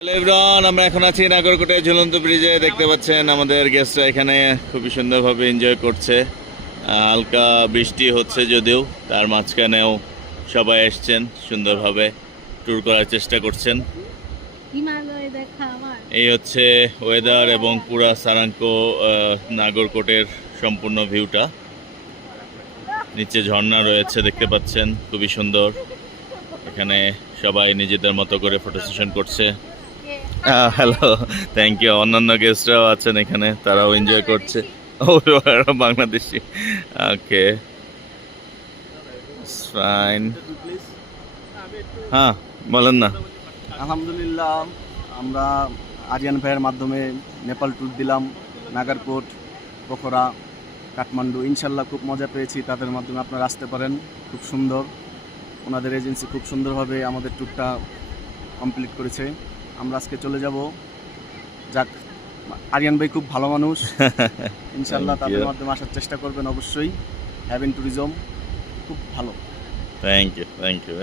Hello everyone, আমরা এখন আছি নাগরকোটে ঝুলন্ত ব্রিজে। দেখতে পাচ্ছেন আমাদের গেস্টরা এখানে খুবই সুন্দরভাবে এনজয় করছে। হালকা বৃষ্টি হচ্ছে যদিও, তার মাঝখানেও সবাই এসছেন, সুন্দরভাবে ট্যুর করার চেষ্টা করছেন। হিমালয় দেখা আমার এই হচ্ছে ওয়েদার এবং পুরা সারাঙ্কো নাগরকোটের সম্পূর্ণ ভিউটা। নিচে ঝর্ণা রয়েছে, দেখতে পাচ্ছেন, খুবই সুন্দর। এখানে সবাই নিজেদের মতো করে ফটো সেশন করছে। Hello, thank you. অন্যান্য গেস্টরাও আছেন এখানে, তারাও এনজয় করছে। ও বাংলাদেশি, ওকে, ফাইন। হ্যাঁ, বলেন না। আলহামদুলিল্লাহ, আমরা আরিয়ান ভাইয়ের মাধ্যমে নেপাল ট্যুর দিলাম। নাগারকোট, পোখরা, কাঠমান্ডু, ইনশাল্লাহ খুব মজা পেয়েছি। তাদের মাধ্যমে আপনারা আসতে পারেন, খুব সুন্দর। ওনাদের এজেন্সি খুব সুন্দরভাবে আমাদের ট্যুরটা কমপ্লিট করেছে। আমরা আজকে চলে যাব। যাক, আরিয়ান ভাই খুব ভালো মানুষ, ইনশাল্লাহ Thank তাদের you. মাধ্যমে আসার চেষ্টা করবেন অবশ্যই। হ্যাভেন ট্যুরিজম খুব ভালো। Thank you, thank you.